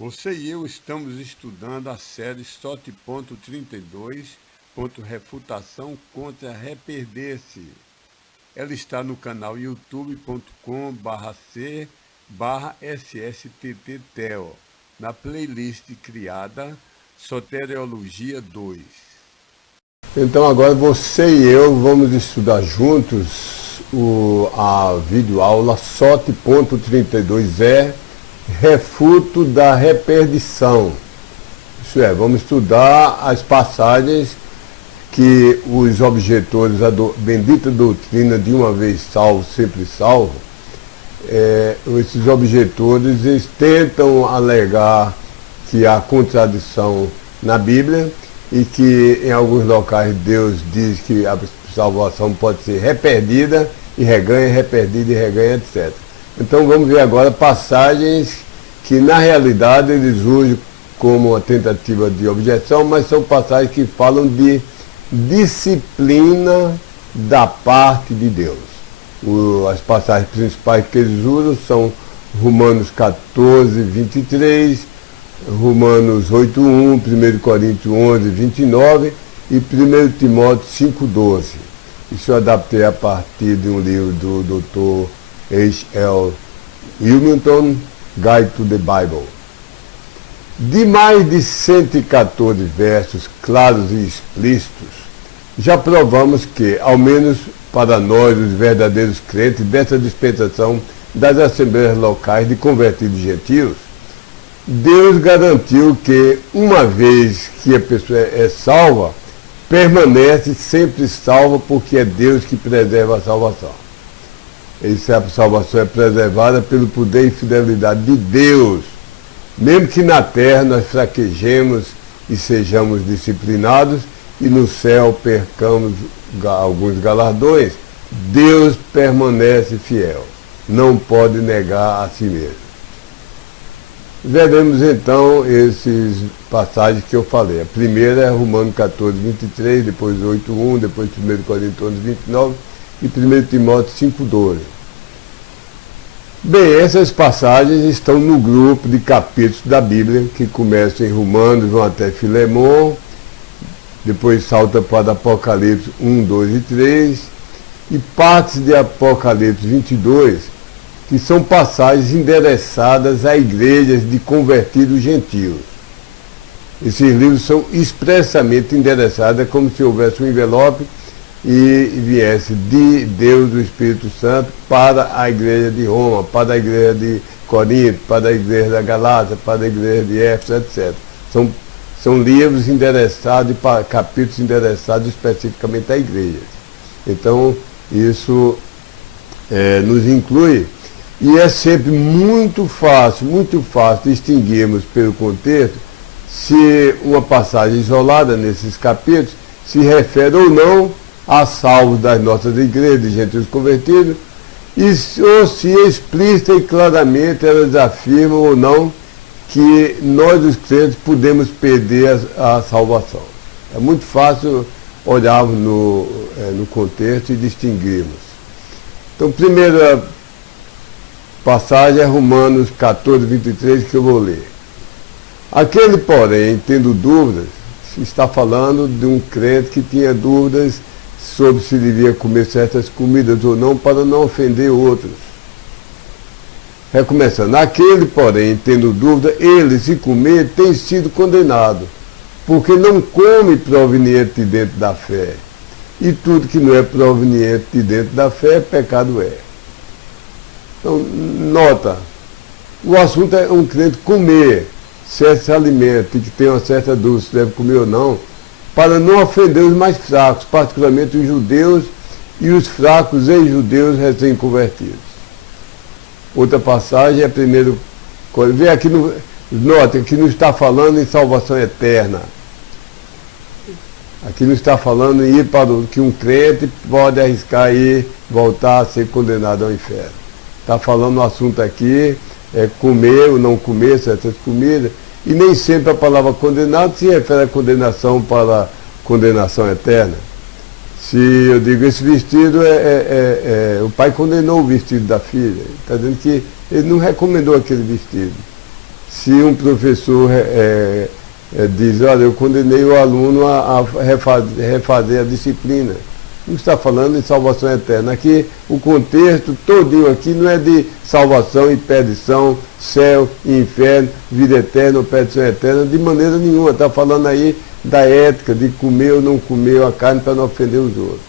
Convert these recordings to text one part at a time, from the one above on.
Você e eu estamos estudando a série SOT.32, Refutação contra Reperder-se. Ela está no canal youtube.com/c/sstttel, na playlist criada Soteriologia 2. Então agora você e eu vamos estudar juntos a videoaula SOT.32E, Refuto da Reperdição. Isso é, vamos estudar as passagens que os objetores da bendita doutrina de uma vez salvo, sempre salvo, esses objetores eles tentam alegar que há contradição na Bíblia e que em alguns locais Deus diz que a salvação pode ser reperdida e reganha, reperdida e reganha, etc. Então vamos ver agora passagens que na realidade eles usam como uma tentativa de objeção, mas são passagens que falam de disciplina da parte de Deus. As passagens principais que eles usam são Romanos 14, 23, Romanos 8:1, 1 Coríntios 11, 29 e 1 Timóteo 5:12. Isso eu adaptei a partir de um livro do Dr. H.L. Willmington, Guide to the Bible. De mais de 114 versos claros e explícitos, já provamos que, ao menos para nós, os verdadeiros crentes dessa dispensação das assembleias locais de convertidos gentios, Deus garantiu que, uma vez que a pessoa é salva, permanece sempre salva, porque é Deus que preserva a salvação. A salvação é preservada pelo poder e fidelidade de Deus. Mesmo que na terra nós fraquejemos e sejamos disciplinados e no céu percamos alguns galardões, Deus permanece fiel, não pode negar a si mesmo. Veremos então esses passagens que eu falei. A primeira é Romanos 14, 23, depois 8:1, depois 1 Coríntios 11, 29 e 1 Timóteo 5:12. Bem, essas passagens estão no grupo de capítulos da Bíblia, que começam em Romanos, vão até Filemon, depois salta para Apocalipse 1, 2 e 3, e partes de Apocalipse 22, que são passagens endereçadas a igrejas de convertidos gentios. Esses livros são expressamente endereçados, como se houvesse um envelope e viesse de Deus, do Espírito Santo, para a igreja de Roma, para a igreja de Corinto, para a igreja da Galácia, para a igreja de Éfeso, etc. São livros endereçados, capítulos endereçados especificamente a igrejas. Então, isso nos inclui. E é sempre muito fácil distinguirmos pelo contexto se uma passagem isolada nesses capítulos se refere ou não a salvos das nossas igrejas, de gentios convertidos, ou se explícita e claramente elas afirmam ou não que nós, os crentes, podemos perder a salvação. É muito fácil olharmos no contexto e distinguirmos. Então, primeira passagem é Romanos 14, 23, que eu vou ler. Aquele, porém, tendo dúvidas, está falando de um crente que tinha dúvidas sobre se devia comer certas comidas ou não, para não ofender outros. Recomeçando, aquele, porém, tendo dúvida, ele, se comer, tem sido condenado, porque não come proveniente de dentro da fé. E tudo que não é proveniente de dentro da fé, pecado é. Então, nota, o assunto é um crente comer certos alimentos e que tem uma certa dúvida se deve comer ou não, para não ofender os mais fracos, particularmente os judeus e os fracos ex-judeus recém-convertidos. Outra passagem é a primeira coisa. Vê aqui, nota que não está falando em salvação eterna. Aqui não está falando em ir para que um crente pode arriscar ir voltar a ser condenado ao inferno. Está falando no assunto aqui, comer ou não comer certas comidas, e nem sempre a palavra condenado se refere à condenação para a condenação eterna. Se eu digo esse vestido, o pai condenou o vestido da filha, está dizendo que ele não recomendou aquele vestido. Se um professor diz, olha, eu condenei o aluno a refazer a disciplina, não está falando em salvação eterna. Aqui, o contexto todinho aqui não é de salvação e perdição, céu e inferno, vida eterna ou perdição eterna, de maneira nenhuma. Está falando aí da ética, de comer ou não comer a carne para não ofender os outros.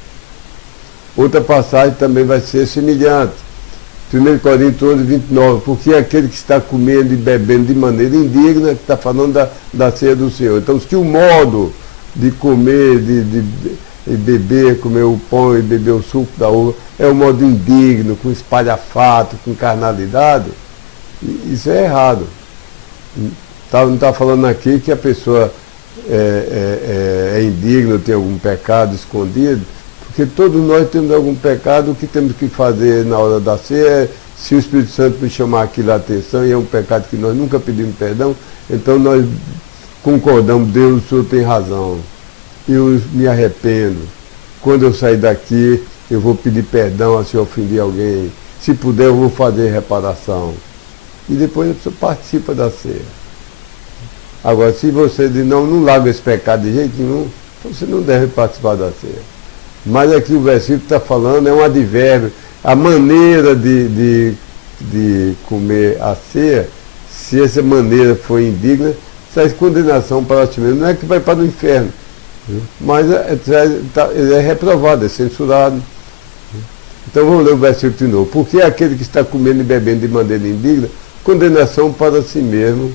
Outra passagem também vai ser semelhante. 1 Coríntios 11, 29, porque aquele que está comendo e bebendo de maneira indigna, que está falando da ceia do Senhor. Então, se o modo de comer, de beber, comer o pão e beber o suco da uva, é um modo indigno, com espalhafato, com carnalidade, isso é errado. Não está falando aqui que a pessoa é indigna, tem algum pecado escondido, porque todos nós temos algum pecado. O que temos que fazer na hora da ceia, se o Espírito Santo me chamar aquilo a atenção, e é um pecado que nós nunca pedimos perdão, então nós concordamos, Deus, o Senhor tem razão. Eu me arrependo. Quando eu sair daqui, eu vou pedir perdão se eu ofendi alguém. Se puder, eu vou fazer reparação. E depois a pessoa participa da ceia. Agora, se você diz, não larga esse pecado de jeito nenhum, você não deve participar da ceia. Mas aqui o versículo está falando, é um advérbio. A maneira de comer a ceia, se essa maneira for indigna, traz condenação para si mesmo. Não é que vai para o inferno, mas ele é reprovado, é censurado. Então vamos ler o versículo de novo. Porque aquele que está comendo e bebendo de maneira indigna, condenação para si mesmo,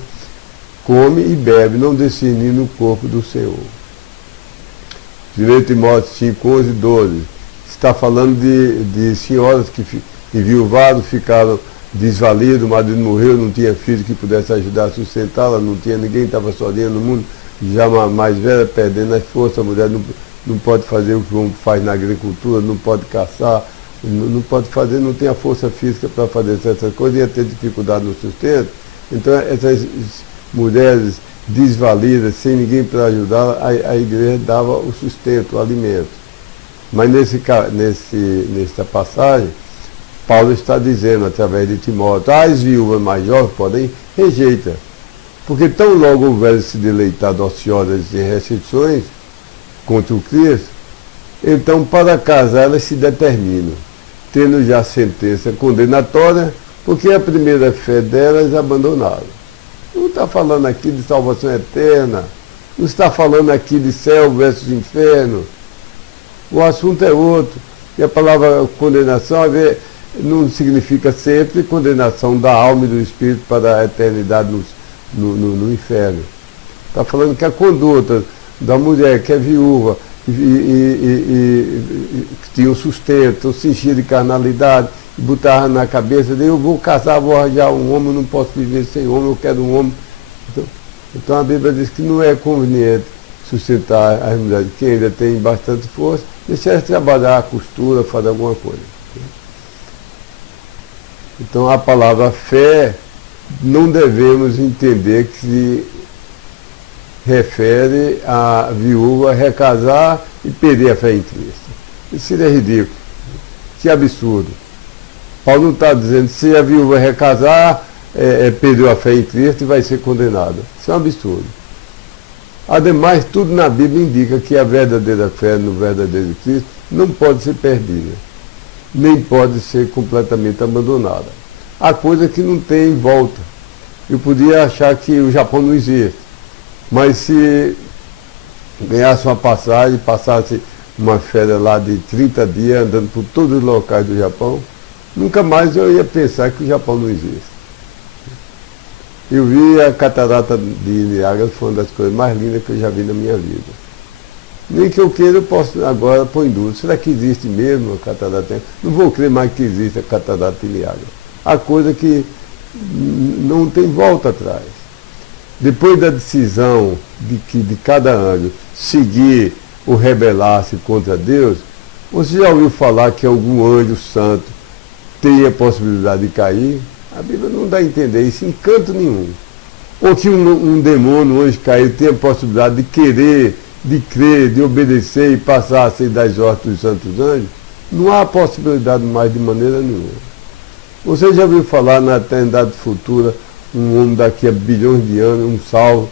come e bebe, não discernindo o corpo do Senhor. 1 Timóteo 5, 11, 12. Está falando de senhoras que enviuvadas, ficaram desvalidas, o marido morreu, não tinha filho que pudesse ajudar a sustentá-la, não tinha ninguém, estava sozinha no mundo, já mais velha, perdendo as forças, a mulher não pode fazer o que o homem faz na agricultura, não pode caçar, não pode fazer, não tem a força física para fazer essas coisas, ia ter dificuldade no sustento. Então essas mulheres desvalidas, sem ninguém para ajudar, a igreja dava o sustento, o alimento. Mas nessa passagem, Paulo está dizendo, através de Timóteo, as viúvas mais jovens podem rejeita. Porque tão logo houver se deleitado ociosas e restrições contra o Cristo, então para casar elas se determinam, tendo já sentença condenatória, porque a primeira fé delas abandonaram. Não está falando aqui de salvação eterna, não está falando aqui de céu versus inferno. O assunto é outro. E a palavra condenação não significa sempre condenação da alma e do espírito para a eternidade no inferno. Está falando que a conduta da mulher que é viúva e que tinha um sustento, se enchia de carnalidade, e botava na cabeça dele, eu vou casar, vou arranjar um homem, eu não posso viver sem homem, eu quero um homem. Então a Bíblia diz que não é conveniente sustentar as mulheres que ainda têm bastante força, deixar elas trabalhar a costura, fazer alguma coisa. Então a palavra fé não devemos entender que se refere a viúva recasar e perder a fé em Cristo. Isso seria ridículo. Que absurdo. Paulo não está dizendo que se a viúva recasar, perdeu a fé em Cristo e vai ser condenada. Isso é um absurdo. Ademais, tudo na Bíblia indica que a verdadeira fé no verdadeiro Cristo não pode ser perdida, nem pode ser completamente abandonada. Há coisa que não tem volta. Eu podia achar que o Japão não existe, mas se ganhasse uma passagem, passasse uma férias lá de 30 dias andando por todos os locais do Japão, nunca mais eu ia pensar que o Japão não existe. Eu vi a catarata de Niágara, foi uma das coisas mais lindas que eu já vi na minha vida. Nem que eu queira, eu posso agora pôr em dúvida. Será que existe mesmo a catarata? Não vou crer mais que existe a catarata de Niágara. Há coisa que não tem volta atrás. Depois da decisão de cada anjo seguir ou rebelar-se contra Deus, você já ouviu falar que algum anjo santo tem a possibilidade de cair? A Bíblia não dá a entender isso em canto nenhum. Ou que um demônio, um anjo caído, tem a possibilidade de querer, de crer, de obedecer e passar a ser das ordens dos santos anjos? Não há possibilidade mais de maneira nenhuma. Você já ouviu falar na eternidade futura um homem daqui a bilhões de anos, um salvo,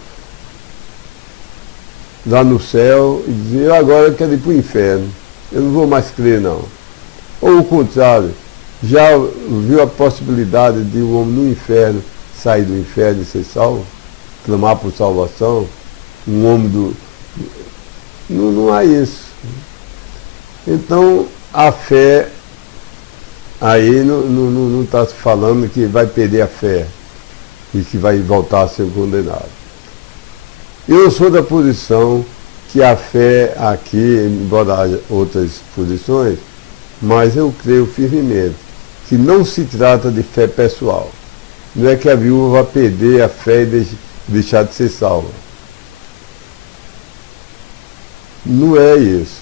lá no céu, e dizer, agora eu quero ir para o inferno, eu não vou mais crer não. Ou o contrário, já viu a possibilidade de um homem no inferno sair do inferno e ser salvo? Clamar por salvação? Um homem do... Não há isso. Então, a fé, aí não está se falando que vai perder a fé e que vai voltar a ser condenado. Eu sou da posição que a fé aqui, embora haja outras posições, mas eu creio firmemente que não se trata de fé pessoal. Não é que a viúva vai perder a fé e deixar de ser salva. Não é isso.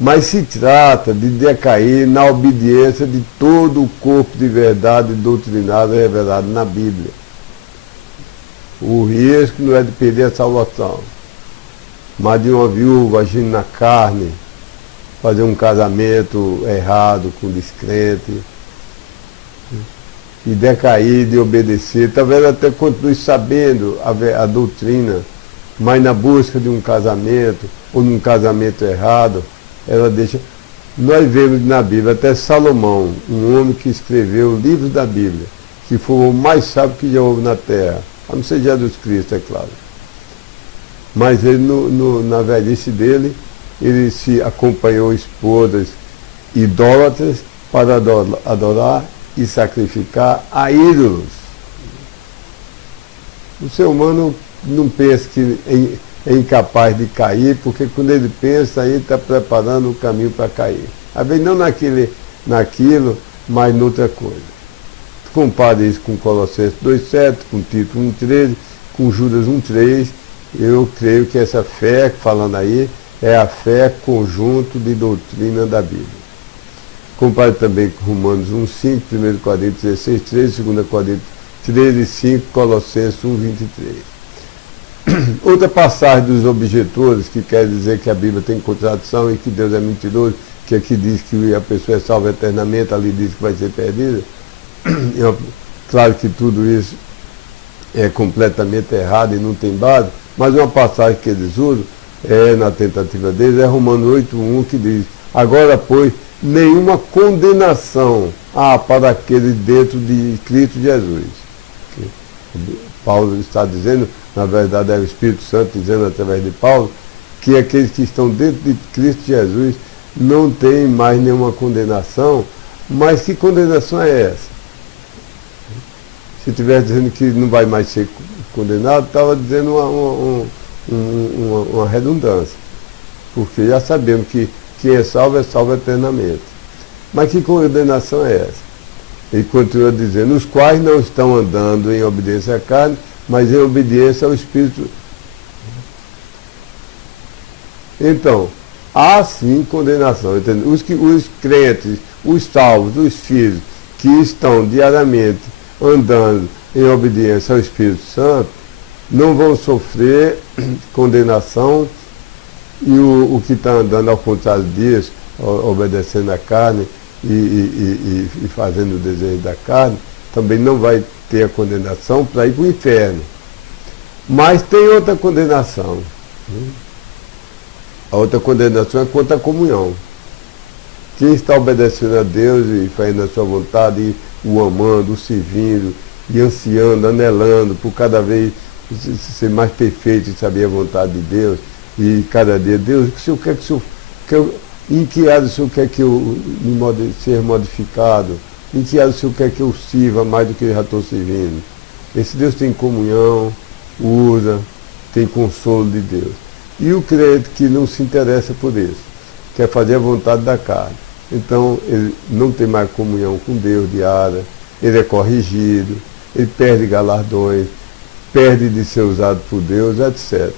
Mas se trata de decair na obediência de todo o corpo de verdade doutrinado e revelado na Bíblia. O risco não é de perder a salvação, mas de uma viúva agindo na carne, fazer um casamento errado com descrente, e decair de obedecer, talvez até continue sabendo a doutrina, mas na busca de um casamento, ou num casamento errado, ela deixa... Nós vemos na Bíblia, até Salomão, um homem que escreveu o livro da Bíblia, que foi o mais sábio que já houve na terra, a não ser Jesus Cristo, é claro. Mas ele, na velhice dele, ele se acompanhou esposas idólatras para adorar e sacrificar a ídolos. O ser humano não pensa que é incapaz de cair, porque quando ele pensa, aí está preparando o caminho para cair. Às vezes não naquilo, mas noutra coisa. Compare isso com Colossenses 2,7, com Tito 1,13, com Judas 1,3. Eu creio que essa fé, falando aí, é a fé conjunto de doutrina da Bíblia. Compare também com Romanos 1,5, 1 Coríntios 16,13, 2 Coríntios 13,5, Colossenses 1,23. Outra passagem dos objetores, que quer dizer que a Bíblia tem contradição e que Deus é mentiroso, que aqui diz que a pessoa é salva eternamente, ali diz que vai ser perdida. Claro que tudo isso é completamente errado e não tem base, mas uma passagem que eles usam, na tentativa deles, é Romanos 8,1, que diz: agora, pois, nenhuma condenação há para aqueles dentro de Cristo Jesus. Paulo está dizendo, na verdade é o Espírito Santo dizendo através de Paulo, que aqueles que estão dentro de Cristo Jesus não têm mais nenhuma condenação. Mas que condenação é essa? Se estivesse dizendo que não vai mais ser condenado, estava dizendo uma redundância. Porque já sabemos que quem é salvo eternamente. Mas que condenação é essa? Ele continua dizendo, os quais não estão andando em obediência à carne, mas em obediência ao Espírito. Então, há sim condenação. Entendeu? Os crentes, os salvos, os filhos, que estão diariamente andando em obediência ao Espírito Santo, não vão sofrer condenação, e o que está andando ao contrário disso, obedecendo à carne e fazendo o desejo da carne, também não vai ter a condenação para ir para o inferno. Mas tem outra condenação. A outra condenação é contra a comunhão. Quem está obedecendo a Deus e fazendo a sua vontade, e o amando, o servindo, e ansiando, anelando por cada vez ser mais perfeito e saber a vontade de Deus, e cada dia, Deus, o que o Senhor quer que o Senhor, em que área o Senhor quer que eu ser modificado, em que área o Senhor quer que eu sirva mais do que eu já estou servindo. Esse Deus tem comunhão, usa, tem consolo de Deus. E o crente que não se interessa por isso, quer fazer a vontade da carne, então ele não tem mais comunhão com Deus diária, ele é corrigido, ele perde galardões, perde de ser usado por Deus, etc.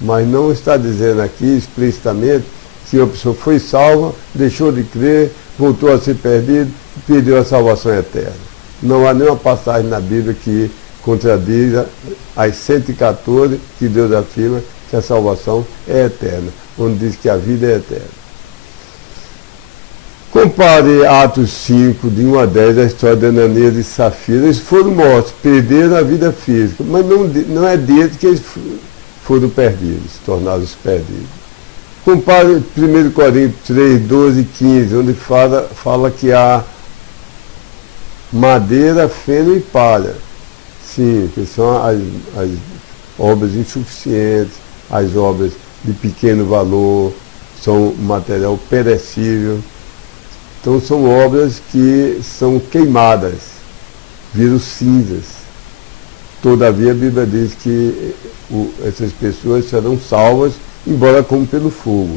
Mas não está dizendo aqui explicitamente que a pessoa foi salva, deixou de crer, voltou a ser perdido e perdeu a salvação eterna. Não há nenhuma passagem na Bíblia que contradiz as 114 que Deus afirma que a salvação é eterna, onde diz que a vida é eterna. Compare Atos 5, de 1 a 10, a história de Ananias e Safira. Eles foram mortos, perderam a vida física, mas não é deles que eles foram perdidos, tornaram-se perdidos. Compare 1 Coríntios 3, 12 e 15, onde fala que há madeira, feno e palha. Sim, que são as obras insuficientes, as obras de pequeno valor, são material perecível. Então são obras que são queimadas, viram cinzas. Todavia a Bíblia diz que essas pessoas serão salvas, embora como pelo fogo.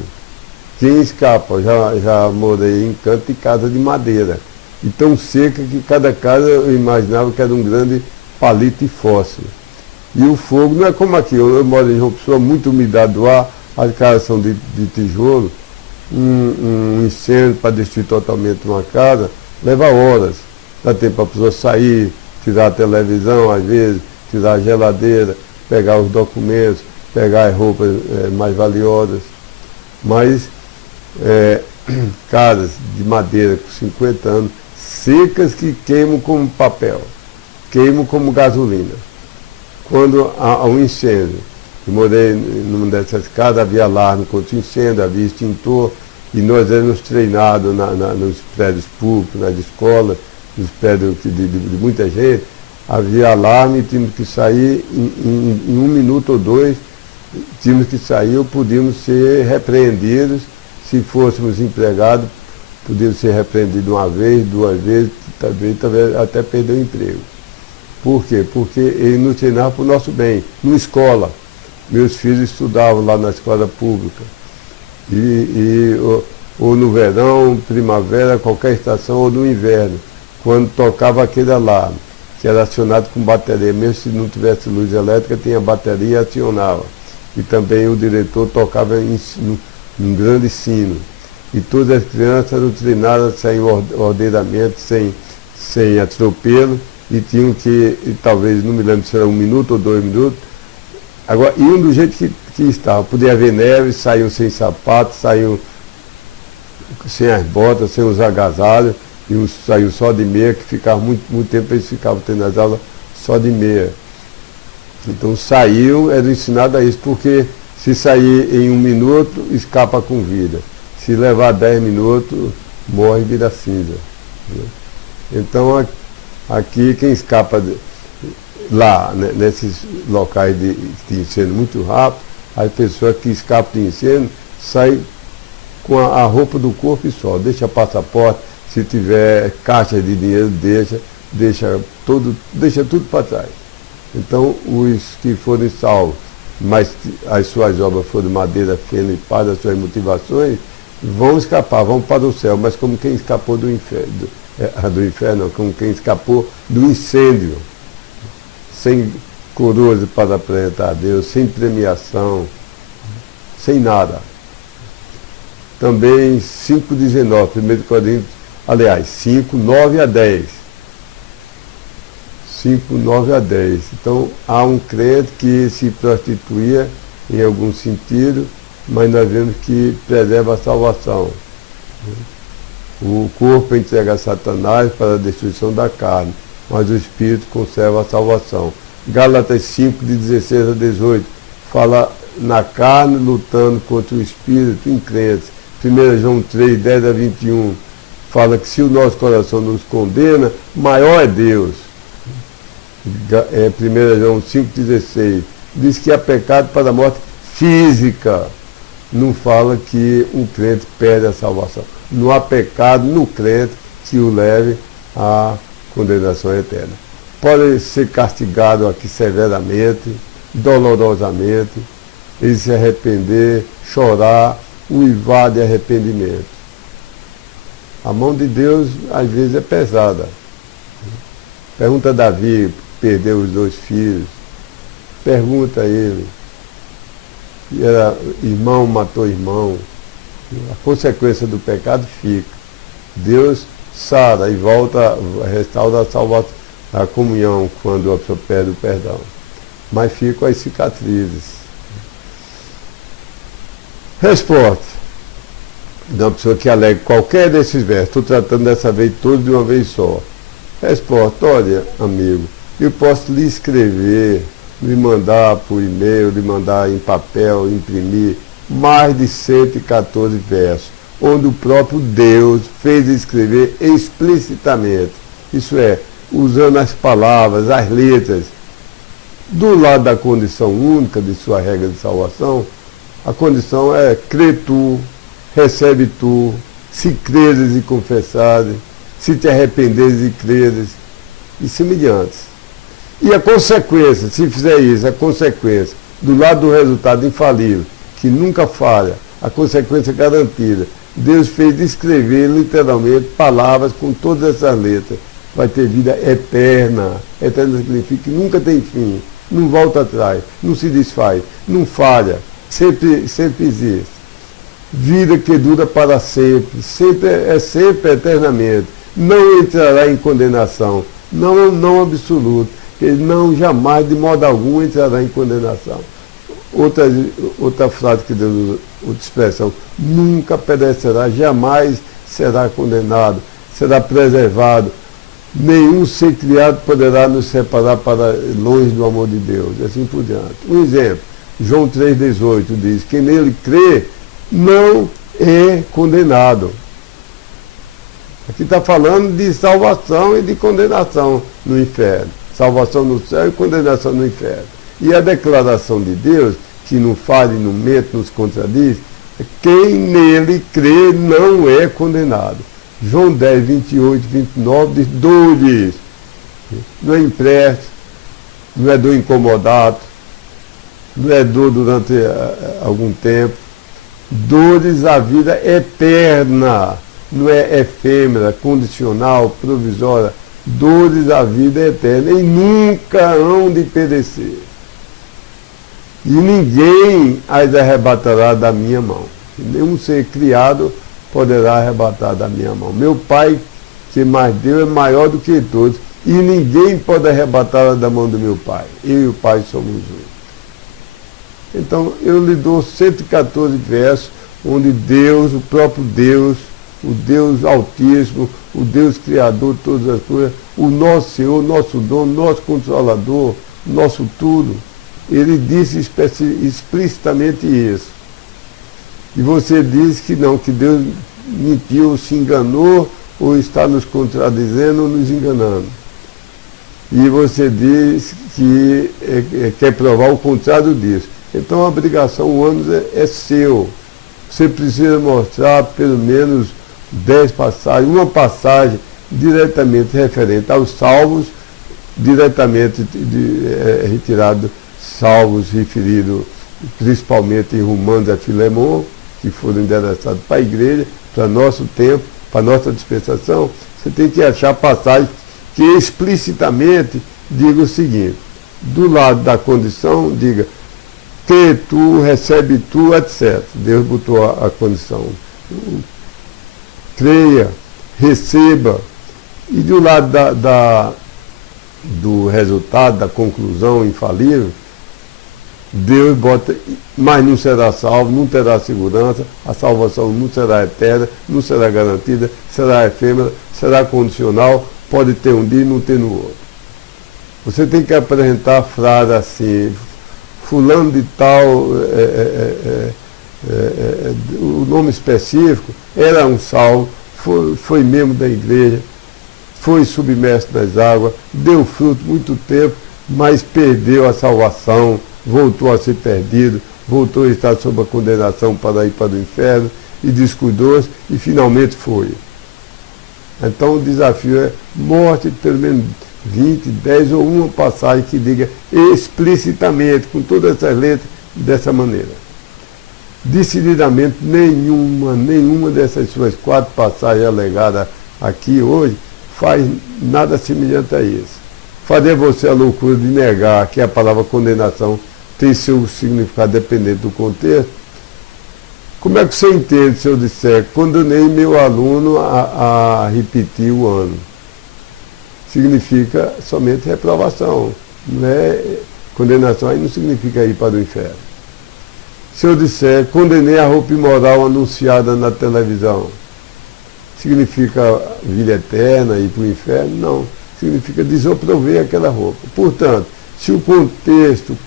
Quem escapa? Já morei em canto de casa de madeira, e tão seca que cada casa eu imaginava que era um grande palito de fósforo. E o fogo não é como aqui, eu moro em João Pessoa, muita umidade do ar, as casas são de tijolo. Um incêndio para destruir totalmente uma casa leva horas. Dá tempo para a pessoa sair, tirar a televisão, às vezes, tirar a geladeira, pegar os documentos, pegar as roupas mais valiosas. Mas casas de madeira com 50 anos, secas, que queimam como papel, queimam como gasolina. Quando há um incêndio, eu morei numa dessas casas, havia alarme contra incêndio, havia extintor, e nós éramos treinados nos prédios públicos, nas escolas, nos prédios de muita gente, havia alarme, tínhamos que sair em 1 minuto ou 2, tínhamos que sair ou podíamos ser repreendidos. Se fôssemos empregados, podíamos ser repreendidos 1 vez, 2 vezes, talvez até perder o emprego. Por quê? Porque ele nos treinava para o nosso bem, numa escola. Meus filhos estudavam lá na escola pública. Ou no verão, primavera, qualquer estação, ou no inverno, quando tocava aquele alarme, que era acionado com bateria. Mesmo se não tivesse luz elétrica, tinha bateria e acionava. E também o diretor tocava num grande sino. E todas as crianças eram treinadas sem ordenamento, sem atropelo, e tinham que, talvez, não me lembro se era 1 minuto ou 2 minutos. Agora, iam do jeito que estava. Podia haver neve, saíam sem sapato, saíam sem as botas, sem os agasalhos, e saíam só de meia, que ficava muito tempo, eles ficavam tendo as aulas só de meia. Então saíam, eram ensinados a isso, porque se sair em 1 minuto, escapa com vida. Se levar 10 minutos, morre e vira cinza. Então aqui quem escapa lá, né, nesses locais de incêndio muito rápido, as pessoas que escapam de incêndio saem com a roupa do corpo e só, deixa passaporte, se tiver caixa de dinheiro, deixa tudo para trás. Então os que forem salvos, mas as suas obras forem madeira, feno e palha, as suas motivações, vão escapar, vão para o céu, mas como quem escapou do inferno, como quem escapou do incêndio, sem coroas para apresentar a Deus, sem premiação, sem nada. Também 5,19, 1 Coríntios, aliás, 5, 9 a 10. 5, 9 a 10. Então, há um crente que se prostituía em algum sentido, mas nós vemos que preserva a salvação. O corpo entrega a Satanás para a destruição da carne, mas o Espírito conserva a salvação. Gálatas 5, de 16 a 18, fala na carne lutando contra o Espírito em crentes. 1 João 3, 10 a 21, fala que se o nosso coração nos condena, maior é Deus. 1 João 5, 16, diz que há pecado para a morte física. Não fala que o crente perde a salvação. Não há pecado no crente que o leve à condenação eterna. Pode ser castigado aqui severamente, dolorosamente, ele se arrepender, chorar, uivar de arrependimento. A mão de Deus às vezes é pesada. Pergunta a Davi, perdeu os 2 filhos. Pergunta a ele. Era irmão, matou irmão. A consequência do pecado fica. Deus sara e volta, restaura a salvação, a comunhão quando a pessoa perde o perdão. Mas ficam as cicatrizes. Resposta. de uma pessoa que alega qualquer desses versos. Estou tratando dessa vez todos de uma vez só. Resposta: olha, amigo, eu posso lhe escrever, lhe mandar por e-mail, lhe mandar em papel, imprimir, mais de 114 versos, onde o próprio Deus fez escrever explicitamente. Isso é, usando as palavras, as letras. Do lado da condição única de sua regra de salvação, a condição é: crê tu, recebe tu, se creres e confessares, se te arrependeres e creres, e semelhantes. E a consequência, se fizer isso, a consequência, do lado do resultado infalível, que nunca falha, a consequência garantida, Deus fez escrever literalmente palavras com todas essas letras. Vai ter vida eterna. Eterna significa que nunca tem fim, não volta atrás, não se desfaz, não falha, sempre existe. Vida que dura para sempre, sempre eternamente. Não entrará em condenação, não absoluto. Ele não jamais, de modo algum, entrará em condenação. Outra frase que Deus usa, outra expressão: nunca perecerá, jamais será condenado, será preservado. Nenhum ser criado poderá nos separar para longe do amor de Deus, e assim por diante. Um exemplo, João 3,18 diz: quem nele crê não é condenado. Aqui está falando de salvação e de condenação no inferno. Salvação no céu e condenação no inferno. E a declaração de Deus, que não falha, não mente, nos contradiz, é: quem nele crê não é condenado. João 10, 28, 29 diz: dores. Não é empréstimo, não é dor incomodado, não é dor durante algum tempo. Dores à vida eterna, não é efêmera, condicional, provisória. Dores à vida eterna, e nunca hão de perecer. E ninguém as arrebatará da minha mão. Nenhum ser criado poderá arrebatar da minha mão. Meu Pai, que mais deu, é maior do que todos, e ninguém pode arrebatá-la da mão do meu Pai. Eu e o Pai somos um. Então, eu lhe dou 114 versos, onde Deus, o próprio Deus, o Deus Altíssimo, o Deus Criador de todas as coisas, o nosso Senhor, nosso dono, nosso Consolador, nosso tudo, ele disse explicitamente isso. E você diz que não, que Deus mentiu, se enganou, ou está nos contradizendo ou nos enganando. E você diz que quer provar o contrário disso. Então a obrigação, o ônus é seu. Você precisa mostrar pelo menos 10 passagens, uma passagem diretamente referente aos salvos, diretamente retirado, salvos referidos principalmente em Romanos a Filemon, que foram endereçados para a igreja, para nosso tempo, para nossa dispensação. Você tem que achar passagens que explicitamente digam o seguinte: do lado da condição, diga: crê tu, recebe tu, etc. Deus botou a condição. Creia, receba. E do lado do resultado, da conclusão infalível, Deus bota: mas não será salvo, não terá segurança, a salvação não será eterna, não será garantida, será efêmera, será condicional, pode ter um dia e não ter no outro. Você tem que apresentar a frase assim: fulano de tal, o nome específico, era um salvo, foi membro da igreja, foi submerso nas águas, deu fruto muito tempo, mas perdeu a salvação, voltou a ser perdido, voltou a estar sob a condenação para ir para o inferno, e descuidou-se, e finalmente foi. Então o desafio é: mostre pelo menos 20, 10 ou uma passagem que diga explicitamente, com todas essas letras, dessa maneira. Decididamente, nenhuma dessas suas 4 passagens alegadas aqui hoje faz nada semelhante a isso. Fazer você a loucura de negar que a palavra condenação tem seu significado dependente do contexto. Como é que você entende se eu disser: condenei meu aluno a repetir o ano? Significa somente reprovação, não é condenação, aí não significa ir para o inferno. Se eu disser, condenei a roupa imoral anunciada na televisão, significa vida eterna e ir para o inferno? Não. Significa desaprovei aquela roupa. Portanto, se o contexto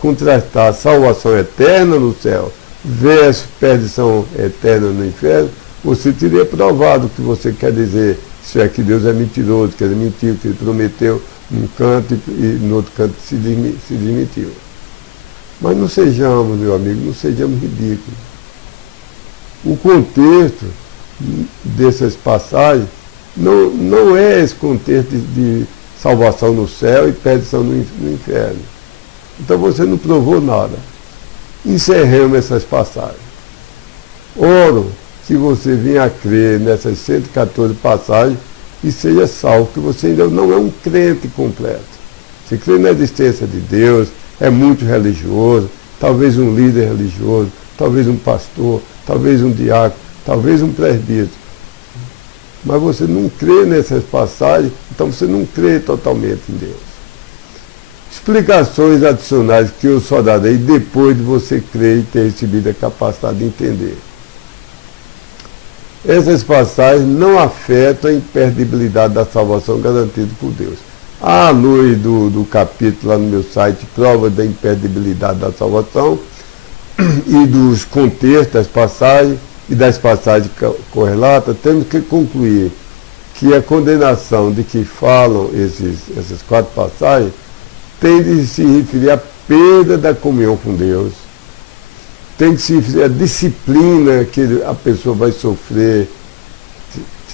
contrastar salvação eterna no céu versus perdição eterna no inferno, você teria provado o que você quer dizer. Se é que Deus é mentiroso, que ele mentiu, que ele prometeu num canto e no outro canto se desmentiu. Mas não sejamos, meu amigo, não sejamos ridículos. O contexto dessas passagens não é esse contexto de salvação no céu e perdição no inferno. Então você não provou nada. Encerremos essas passagens. Oro que você venha a crer nessas 114 passagens e seja salvo, que você ainda não é um crente completo. Você crê na existência de Deus, é muito religioso, talvez um líder religioso, talvez um pastor, talvez um diácono, talvez um presbítero. Mas você não crê nessas passagens, então você não crê totalmente em Deus. Explicações adicionais que eu só darei depois de você crer e ter recebido a capacidade de entender. Essas passagens não afetam a imperdibilidade da salvação garantida por Deus. À luz do capítulo lá no meu site, Prova da Imperdibilidade da Salvação, e dos contextos das passagens e das passagens correlatas, temos que concluir que a condenação de que falam essas 4 passagens tem de se referir à perda da comunhão com Deus, tem que se referir à disciplina que a pessoa vai sofrer,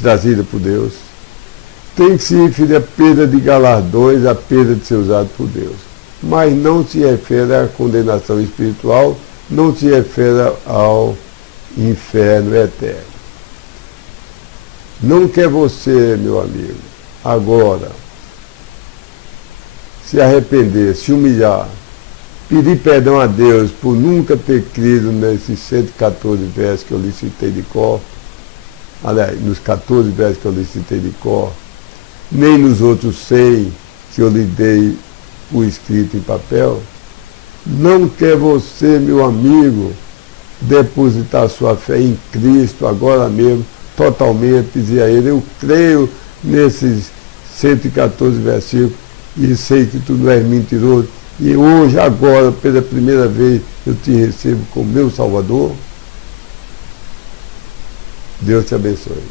trazida por Deus, tem que se referir à perda de galardões, à perda de ser usado por Deus. Mas não se refere à condenação espiritual, não se refere ao inferno eterno. Não quer você, meu amigo, agora se arrepender, se humilhar, pedir perdão a Deus por nunca ter crido nesses 114 versos que eu lhe citei de cor, aliás, nos 14 versos que eu lhe citei de cor, nem nos outros 100 que eu lhe dei por escrito em papel. Não quer você, meu amigo, depositar sua fé em Cristo agora mesmo, totalmente, dizer a Ele, eu creio nesses 114 versículos e sei que tu não és mentiroso, e hoje, agora, pela primeira vez, eu te recebo como meu Salvador? Deus te abençoe.